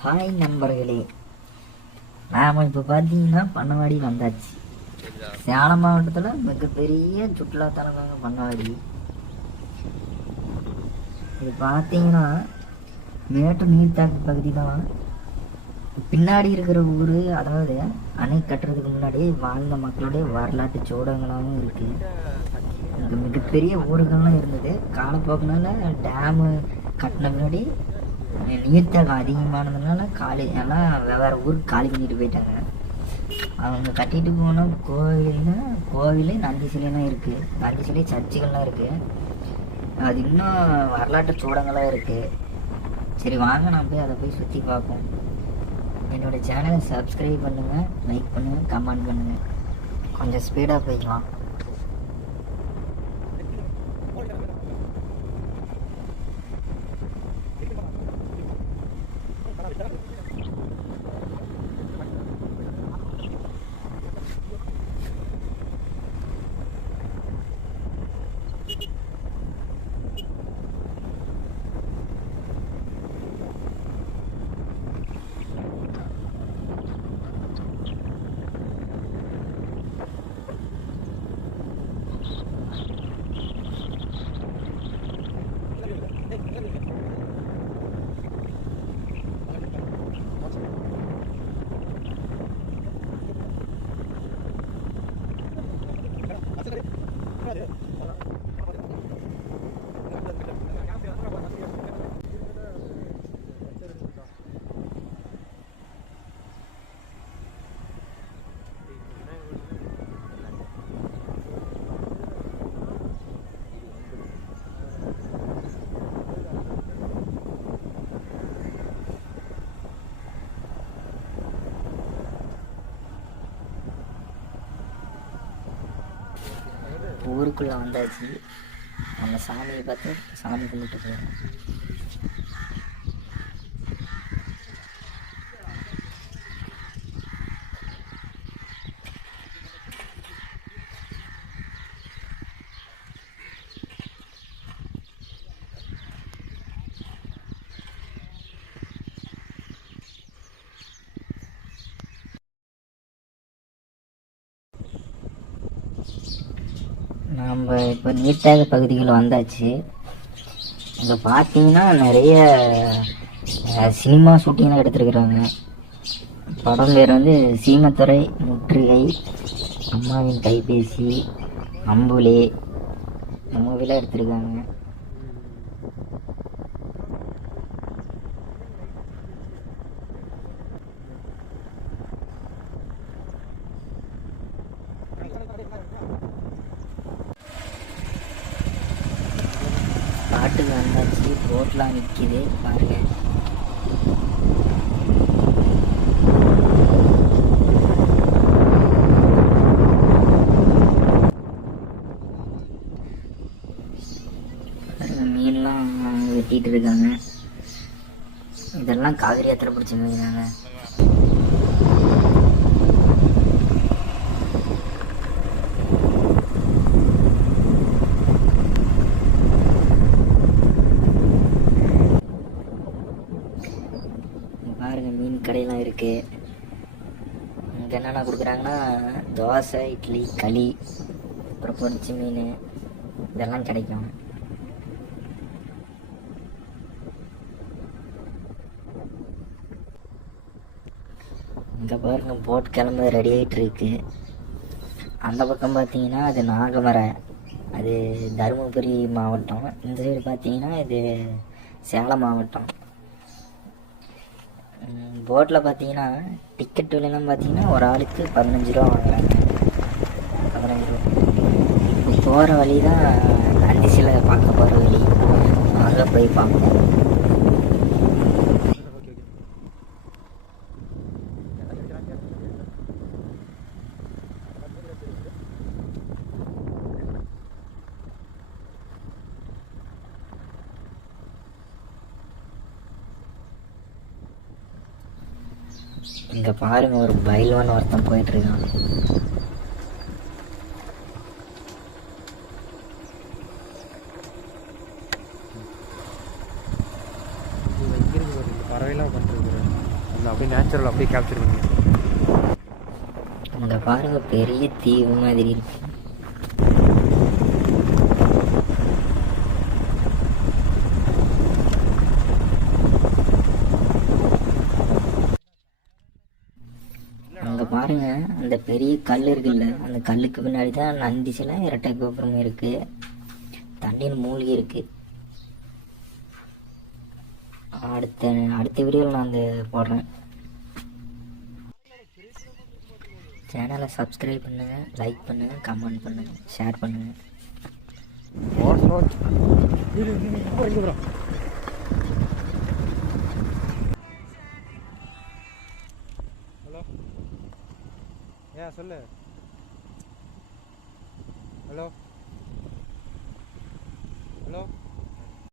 Hi நண்பர்களே, நாம் இப்போ பார்த்தீங்கன்னா பண்ணவாடி வந்தாச்சு. சேலம் மாவட்டத்தில் மிகப்பெரிய சுற்றுலாத்தலமாக பண்ணவாடி. இது பார்த்தீங்கன்னா மேட்டு நீர்த்தாக்கு பகுதி தான். பின்னாடி இருக்கிற ஊர், அதாவது அணை கட்டுறதுக்கு முன்னாடி வாழ்ந்த மக்களுடைய வரலாற்று சூடங்களாகவும் இருக்குது. இங்கே மிகப்பெரிய ஊர்கள்லாம் இருந்தது. காலப்போக்கினால டேமு கட்டின முன்னாடி நீர்த்தகம் அதிகமானதுனால எல்லாம் வெவ்வேறு ஊருக்கு காலி பண்ணிட்டு போயிட்டாங்க. அவங்க கட்டிட்டு போன கோவில் நந்தி சிலைலாம் இருக்குது. நந்தி சிலை சர்ச்சுகள்லாம் இருக்குது. அது இன்னும் வரலாற்று சூடங்களாக இருக்குது. சரி வாங்க, நான் போய் அதை போய் சுற்றி பார்ப்போம். என்னோடய சேனலை சப்ஸ்கிரைப் பண்ணுங்கள், லைக் பண்ணுங்கள், கமெண்ட் பண்ணுங்கள். கொஞ்சம் ஸ்பீடாக போய்க்கலாம். ஊருக்குள்ளே வந்தாச்சு. நம்ம சாமியை பார்த்து சாமி கும்பிட்டு போகிறோம். நம்ம இப்போ நீர்த்தேக பகுதிகள் வந்தாச்சு. இங்கே பார்த்தீங்கன்னா நிறைய சினிமா ஷூட்டிங்லாம் எடுத்துருக்குறாங்க. படம் பேர் வந்து சீமத்துறை, முற்றுகை, அம்மாவின் கைபேசி, அம்புலி, இந்த மூவிலாம் எடுத்திருக்காங்க. பாட்டுக்கு வந்தாச்சு. ரோட்லாம் நிற்கிது பாருங்க. மீன்லாம் வெட்டிட்டு இருக்காங்க. இதெல்லாம் காவிரி ஆத்துல பிடிச்ச மீனாங்க. பாருங்க, மீன் கடையெல்லாம் இருக்கு. இங்கே என்னென்ன கொடுக்குறாங்கன்னா தோசை, இட்லி, களி, அப்புறம் பொரிச்ச மீன் இதெல்லாம் கிடைக்கும். இங்கே பாருங்க, போட் கிளம்ப ரெடி ஆகிட்டு இருக்கு. அந்த பக்கம் பார்த்தீங்கன்னா அது நாகமரை, அது தருமபுரி மாவட்டம். இந்த சைடு பார்த்தீங்கன்னா இது சேலம் மாவட்டம். போட்டில் பார்த்தீங்கன்னா டிக்கெட் விலையெல்லாம் பார்த்தீங்கன்னா ஒரு ஆளுக்கு 15 ரூபா வாங்குறாங்க. 15 ரூபா. இப்போ போகிற வழி தான் நந்தி சிலை பார்க்க போகிற வழி. அங்கே போய் பார்ப்போம். இங்கே பாருங்க, ஒரு பைல்வான் ஒருத்தன் போயிட்டுருக்கான். பறவைலாம் பண்ணிருக்கிறேன். அந்த அப்படியே நேச்சுரல் அப்படியே கேப்சர் பண்ணி. அங்கே பாருங்க பெரிய தீவு மாதிரி இருக்கு. அங்கே பாருங்க அந்த பெரிய கல் இருக்குல்ல, அந்த கல்லுக்கு பின்னாடி தான் நந்தி சிலை இரட்டை கோபுரம் இருக்கு. தண்ணீர் மூழ்கி இருக்கு. அடுத்த வீடியோவில் நான் அந்த போடுறேன். சேனலை சப்ஸ்கிரைப் பண்ணுங்கள், லைக் பண்ணுங்கள், கமெண்ட் பண்ணுங்கள், ஷேர் பண்ணுங்கள். ஹலோ, ஏன் சொல்லு.